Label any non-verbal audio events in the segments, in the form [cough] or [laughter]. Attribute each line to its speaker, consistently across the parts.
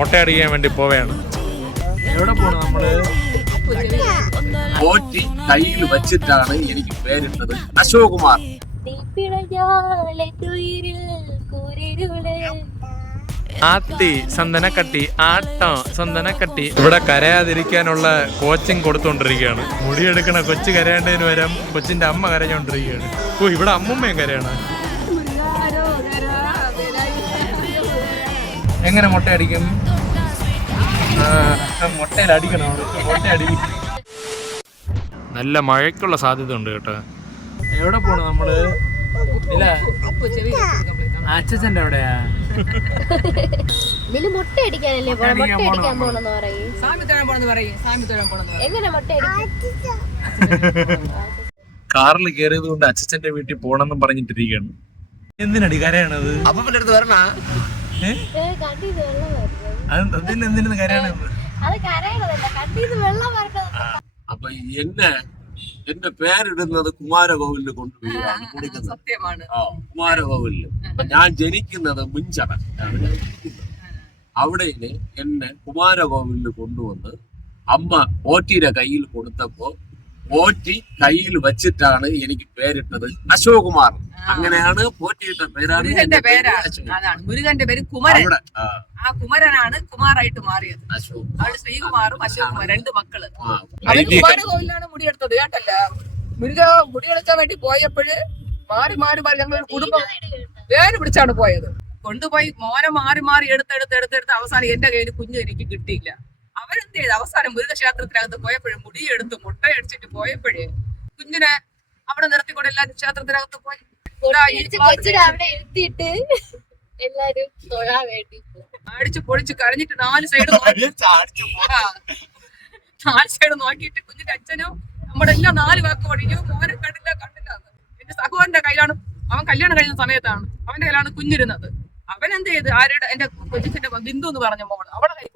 Speaker 1: മുട്ടയടിക്കാൻ വേണ്ടി പോവുകയാണ് എവിടെ പോണു നമ്മൾ?
Speaker 2: പോറ്റി കയ്യിൽ വെച്ചിട്ടാണ് എനിക്ക് പേരിട്ടത്. അശോക് കുമാർ
Speaker 1: ആത്തി സന്തനക്കട്ടി ആട്ടം സന്തനക്കട്ടി. ഇവിടെ കരയാതിരിക്കാനുള്ള കോച്ചിങ് കൊടുത്തുകൊണ്ടിരിക്കുകയാണ് മുടിയെടുക്കണ കൊച്ചു കരയേണ്ടതിന് വരം കൊച്ചിന്റെ അമ്മ കരഞ്ഞോണ്ടിരിക്കുകയാണ് ഓ ഇവിടെ അമ്മുമ്മയും കരയാണ്. എങ്ങനെ മുട്ട അടിക്കും മുട്ടയിൽ അടിക്കണം അവിടെ. മുട്ടയടി. നല്ല മഴയ്ക്കുള്ള സാധ്യത ഉണ്ട് കേട്ടോ. എവിടെ പോണു നമ്മൾ? ഇല്ല. അച്ഛന്റെ എവിടെയാ?
Speaker 3: ഇതിൽ മുട്ട അടിക്കാനല്ലേ? മുട്ട
Speaker 1: അടിക്കാൻ.
Speaker 3: പോണെന്ന് പറയും.
Speaker 4: സാമി തൊഴാൻ പോണെന്ന് പറയും. സാമി തൊഴാൻ പോണെന്ന്
Speaker 3: എങ്ങനെ മുട്ട
Speaker 1: കാറിൽ കയറിയത് കൊണ്ട് അച്ഛന്റെ വീട്ടിൽ പോണെന്നും പറഞ്ഞിട്ടിരിക്കുകയാണ്. എന്തിനടി കരയാണത്?
Speaker 2: അപ്പൊ പിന്നെ അടുത്ത് വരണ? അപ്പൊ എന്നെ എന്റെ പേരിടുന്നത് കുമാരകോവിലിന് കൊണ്ടുപോയി കുടിക്കുന്നത്. കുമാരകോവിലിൽ. അപ്പൊ ഞാൻ ജനിക്കുന്നത് മുഞ്ചട. അവിടെ എന്നെ കുമാരകോവിലിൽ കൊണ്ടുവന്ന് അമ്മ ഓറ്റിയുടെ കയ്യിൽ കൊടുത്തപ്പോ പോറ്റി കയ്യിൽ വെച്ചിട്ടാണ് എനിക്ക് പേരിട്ടത് അശോക് കുമാർ അങ്ങനെയാണ് പോറ്റിയിട്ട പേരാണ്
Speaker 4: മുരുകന്റെ
Speaker 2: എന്റെ പേര്
Speaker 4: പേരാ
Speaker 2: അശോക്.
Speaker 4: അതാണ്. മുരുകന്റെ പേര് കുമരൻ.
Speaker 2: ആ,
Speaker 4: കുമരനാണ് കുമാറായിട്ട് മാറിയത്.
Speaker 2: അശോക്
Speaker 4: ശ്രീകുമാറും അശോക് കുമാർ രണ്ട്
Speaker 2: മക്കൾ.
Speaker 4: അവർ കുമാരകോവിലാണ് മുടിയെടുത്തത് കേട്ടല്ല? മുരുക മുടിയെടുക്കാൻ വേണ്ടി പോയപ്പോഴ് മാറി മാറി മാറി ഞങ്ങൾ കുടുംബം പേര് പിടിച്ചാണ് പോയത്. കൊണ്ടുപോയി മോനെ മാറി മാറി എടുത്തെടുത്ത് എടുത്തെടുത്ത് അവസാനം എന്റെ കയ്യിൽ കുഞ്ഞ് എനിക്ക് കിട്ടിയില്ല. അവരെന്ത് ചെയ്ത് അവസാനം മുരുകക്ഷേത്രത്തിനകത്ത് പോയപ്പോഴും മുടിയെടുത്ത് മുട്ടയടിച്ചിട്ട് പോയപ്പോഴേ കുഞ്ഞിനെ അവിടെ നിർത്തിക്കൊണ്ട് എല്ലാരും ക്ഷേത്രത്തിനകത്ത് പോയി.
Speaker 3: കൊച്ചിനെ എല്ലാരും തൊഴാൻ വേണ്ടി പോകും.
Speaker 4: പൊളിച്ച് കരഞ്ഞിട്ട് നാല് സൈഡ് [laughs] നാല് സൈഡ് നോക്കിയിട്ട് കുഞ്ഞിന്റെ അച്ഛനും നമ്മുടെ എല്ലാം നാല് വാക്ക് പഠിക്കും മോനെ കണ്ടില്ല കണ്ടില്ല എന്റെ സഹോദരന്റെ കയ്യിലാണ് അവൻ കല്യാണം കഴിഞ്ഞ സമയത്താണ് അവന്റെ കയ്യിലാണ് കുഞ്ഞിരുന്നത്. അവൻ എന്ത് ചെയ്ത് ആരുടെ? എന്റെ കൊച്ചിന്റെ ബിന്ദു എന്ന് പറഞ്ഞ മോൾ. അവളെ കൈ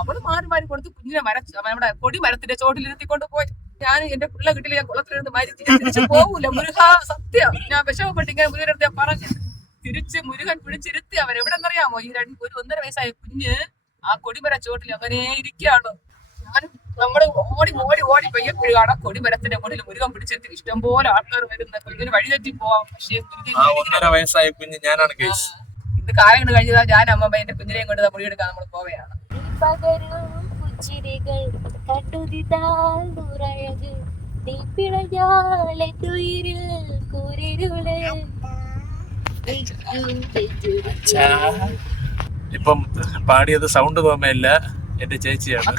Speaker 4: അവൾ മാറി മാറി കൊടുത്ത് കുഞ്ഞിനെ മരച്ച് നമ്മുടെ കൊടി മരത്തിന്റെ ചോട്ടിലിരുത്തിക്കൊണ്ട് പോയി. ഞാൻ എന്റെ പിള്ള കിട്ടില്ല ഞാൻ കുളത്തിലിരുന്ന് മരിച്ച് ഞാൻ തിരിച്ചു പോകൂല മുരുക സത്യം. ഞാൻ വിഷമപ്പെട്ടിങ്ങനെ ഇങ്ങനെ മുരുകന്റെ പറഞ്ഞു. തിരിച്ച് മുരുകൻ പിടിച്ചിരുത്തി അവൻ എവിടെന്നറിയാമോ? ഈ രണ്ട് ഒരു ഒന്നര വയസ്സായ കുഞ്ഞ് ആ കൊടിമര ചോട്ടിൽ അങ്ങനെ ഇരിക്കുകയാണ്. ഞാൻ നമ്മൾ ഓടി ഓടി ഓടി പയ്യപ്പോഴും കാണാം കൊടിമരത്തിന്റെ മുകളിൽ മുരുകൻ ഇഷ്ടം പോലെ ആൾക്കാർ വരുന്ന കുഞ്ഞിന് വഴി തെറ്റി പോവാം. പക്ഷേ
Speaker 1: ഒന്നര വയസ്സായ കുഞ്ഞ് ഞാനാണ്
Speaker 4: ഇത് കാലങ്ങൾ കഴിഞ്ഞതാ ഞാൻ അമ്മമ്മ എന്റെ കുഞ്ഞിനെയും കൊണ്ട് മുടിയെടുക്കാൻ നമ്മൾ പോവുകയാണ്.
Speaker 3: പകരും പുച്ചിരികൾ കണ്ടുതിതാൽ ദുരഴക് തീപ്പിഴയാലെ തുയിരിൽ കുരിരുൾ
Speaker 1: ഇപ്പം പാടിയത് സൗണ്ട് തോമയല്ല എന്റെ ചേച്ചിയാണ്.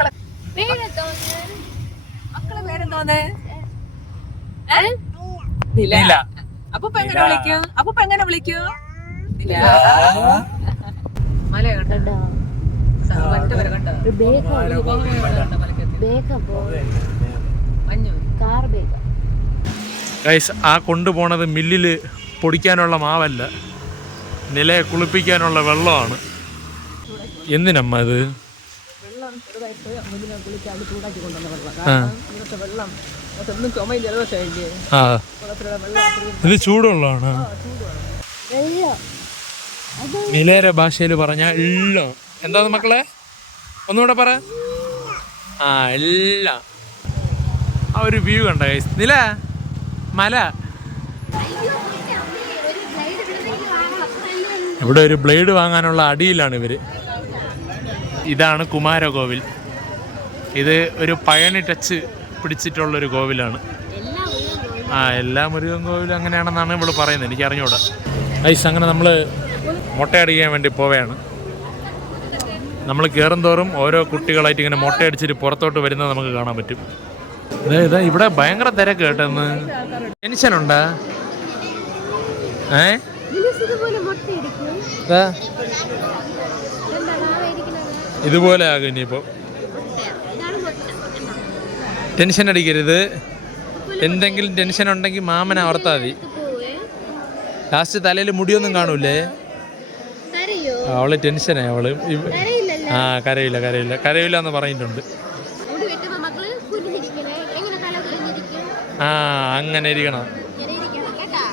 Speaker 4: അപ്പൊ എങ്ങനെ വിളിക്കും? അപ്പൊ എങ്ങനെ വിളിക്കും. മല കണ്ടോ?
Speaker 3: കാർ ബേഗം
Speaker 1: ഗൈസ് ആ കൊണ്ടുപോണത് മില്ലിൽ പൊടിക്കാനുള്ള മാവല്ല. നിലയെ കുളിപ്പിക്കാനുള്ള വെള്ളമാണ്. എന്തിനമ്മ ഇത്
Speaker 4: വെള്ളം ചെറുതായിട്ട് മുന്നിനെ കുളിക്കാൻ ചൂടാക്കി കൊണ്ടുവന്ന വെള്ളം.
Speaker 1: കാരണം
Speaker 4: ഇവിടുത്തെ വെള്ളം അതൊന്നും ചുമയും ജലദോഷമില്ലേ
Speaker 1: ആ.
Speaker 4: വെള്ളം
Speaker 1: ഇത് ചൂടുള്ളതാണ്. നിലയുടെ ഭാഷയിൽ പറഞ്ഞ എല്ലാം എന്താന്ന് മക്കളെ? ഒന്നുകൂടെ പറ. ആ എല്ലാം ആ ഒരു വ്യൂ കണ്ട നില മല. ഇവിടെ ഒരു ബ്ലേഡ് വാങ്ങാനുള്ള അടിയിലാണ് ഇവർ. ഇതാണ് കുമാരകോവിൽ ഇത് ഒരു പഴനി ടച്ച് പിടിച്ചിട്ടുള്ള ഒരു കോവിലാണ്. ആ എല്ലാ മുരുകൻ കോവിലും അങ്ങനെയാണെന്നാണ് ഇവിടെ പറയുന്നത്. എനിക്ക് അറിഞ്ഞുകൂടാ ഐസ് അങ്ങനെ നമ്മൾ മുട്ടയടിക്കാൻ വേണ്ടി പോവുകയാണ് നമ്മൾ കയറും തോറും ഓരോ കുട്ടികളായിട്ട് ഇങ്ങനെ മുട്ടയടിച്ചിട്ട് പുറത്തോട്ട് വരുന്നത് നമുക്ക് കാണാൻ പറ്റും. ഇതാ ഇവിടെ ഭയങ്കര തിരക്ക് കേട്ടെന്ന് ടെൻഷനുണ്ടാ? ഏ?
Speaker 3: ഇതുപോലെ
Speaker 1: ആകും ഇനിയിപ്പോൾ
Speaker 3: മുട്ട
Speaker 1: ടെൻഷൻ അടിക്കരുത്. എന്തെങ്കിലും ടെൻഷൻ ഉണ്ടെങ്കിൽ മാമനെ ഓർത്താൽ മതി. ലാസ്റ്റ് തലയിൽ മുടിയൊന്നും കാണൂലേ അവൾ ടെൻഷനായി
Speaker 3: അവൾ.
Speaker 1: ആ കരയില്ല കരയില്ല. കരയില്ല എന്ന് പറഞ്ഞിട്ടുണ്ട്. ആ അങ്ങനെ ഇരിക്കണം.
Speaker 3: ഇങ്ങനെ ഇരിക്കണം കേട്ടാ?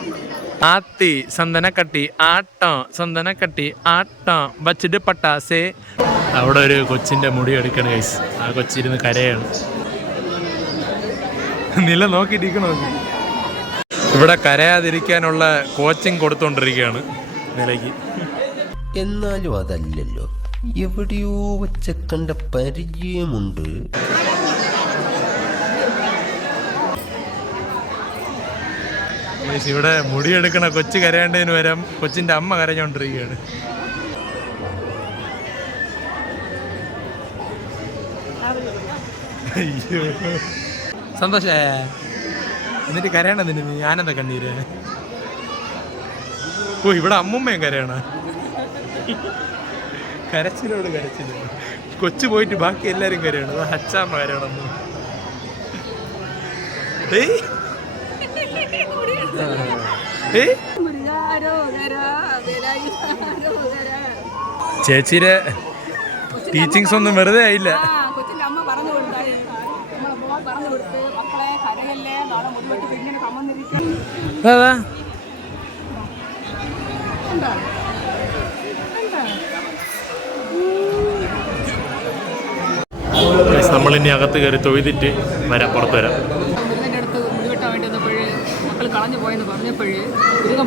Speaker 1: ആത്തി സന്തനക്കട്ടി ആട്ടം സന്തനക്കട്ടി ആട്ടം വച്ചിട്ട് പട്ടാസേ. അവിടെ ഒരു കൊച്ചിന്റെ മുടി എടുക്കണ കൈസ് ആ കൊച്ചിരുന്ന് കരയാണ്. നില നോക്കിയിരിക്കണോ? ഇവിടെ കരയാതിരിക്കാനുള്ള കോച്ചിങ് കൊടുത്തോണ്ടിരിക്കുകയാണ് നിലയ്ക്ക്.
Speaker 5: എന്നാലും അതല്ലല്ലോ. എവിടെയോ വെച്ച കണ്ട പരിചയമുണ്ട്
Speaker 1: ഇവിടെ മുടിയെടുക്കണ കൊച്ചു കരയേണ്ടതിന് വരം കൊച്ചിന്റെ അമ്മ കരഞ്ഞോണ്ടിരിക്കുകയാണ്. അയ്യോ. സന്തോഷേ. എന്നിട്ട് കരയണം നിന്നെ ഞാനെന്താ കണ്ണീര്? ഓ ഇവിടെ അമ്മുമ്മയും കരയണ. കരച്ചിലോട് കരച്ചിൽ. കൊച്ചു പോയിട്ട് ബാക്കി എല്ലാരും കരയണം. അത് കരയണമെന്ന് ഏയ്. ചേച്ചിയുടെ ടീച്ചിങ്സ് ഒന്നും വെറുതെ ആയില്ല.
Speaker 4: കൊച്ചിന്റെ അമ്മ പറഞ്ഞു കൊടുത്തായി നമ്മളെ മോൻ പറഞ്ഞു കൊടുത്ത് മക്കളെ കരയല്ലേ നാളെ മുടിവെട്ടി ഇങ്ങനെ കമ്മന്നിരിക്കും
Speaker 1: അതാ നമ്മൾ ഇനി അകത്ത് കയറി തൊഴുതിട്ട് വരാം പുറത്ത് വരാം.
Speaker 4: കളഞ്ഞു പോയെന്ന് പറഞ്ഞപ്പോഴ്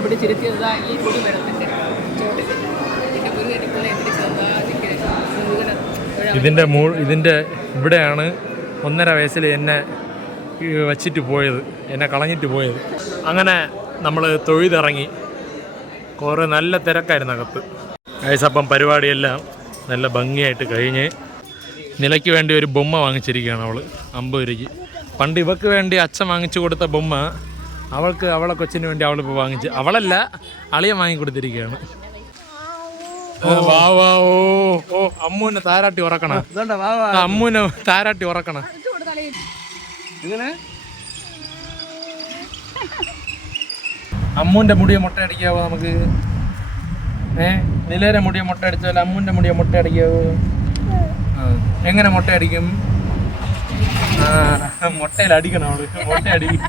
Speaker 4: പിടിച്ചിരുത്തിയതാ ഈ
Speaker 1: ഇതിന്റെ മൂ ഇതിന്റെ ഇവിടെയാണ് ഒന്നര വയസ്സിൽ എന്നെ വച്ചിട്ട് പോയത് എന്നെ കളഞ്ഞിട്ട് പോയത്. അങ്ങനെ നമ്മൾ തൊഴുതിറങ്ങി. കുറേ നല്ല തിരക്കായിരുന്നു അകത്ത്. വയസ്സപ്പം പരിപാടിയെല്ലാം നല്ല ഭംഗിയായിട്ട് കഴിഞ്ഞ് നിലയ്ക്ക് വേണ്ടി ഒരു ബൊമ്മ വാങ്ങിച്ചിരിക്കുകയാണ് അവൾ അമ്പത് രൂപയ്ക്ക് പണ്ട് ഇവക്ക് വേണ്ടി അച്ഛൻ വാങ്ങിച്ചു കൊടുത്ത ബൊമ്മ അവൾക്ക് അവളെ കൊച്ചിന് വേണ്ടി അവളിപ്പോൾ വാങ്ങിച്ച് അവളല്ല അളിയൻ വാങ്ങി കൊടുത്തിരിക്കുകയാണ്. ഓ, വാ വാ ഓ ഓ അമ്മൂനെ താരാട്ടി ഉറക്കണ. അമ്മൂനെ താരാട്ടി ഉറക്കണ. അമ്മൂന്റെ മുടിയെ മുട്ട അടിക്കാവോ നമുക്ക്? ഏ നിലേരെ മുടിയെ മുട്ട അടിച്ചാൽ അമ്മൂന്റെ മുടിയെ മുട്ട അടിക്കാവോ? ആ, എങ്ങനെ മുട്ട അടിക്കും മുട്ടയിൽ അടിക്കണം അവൾ. മുട്ട അടിക്കും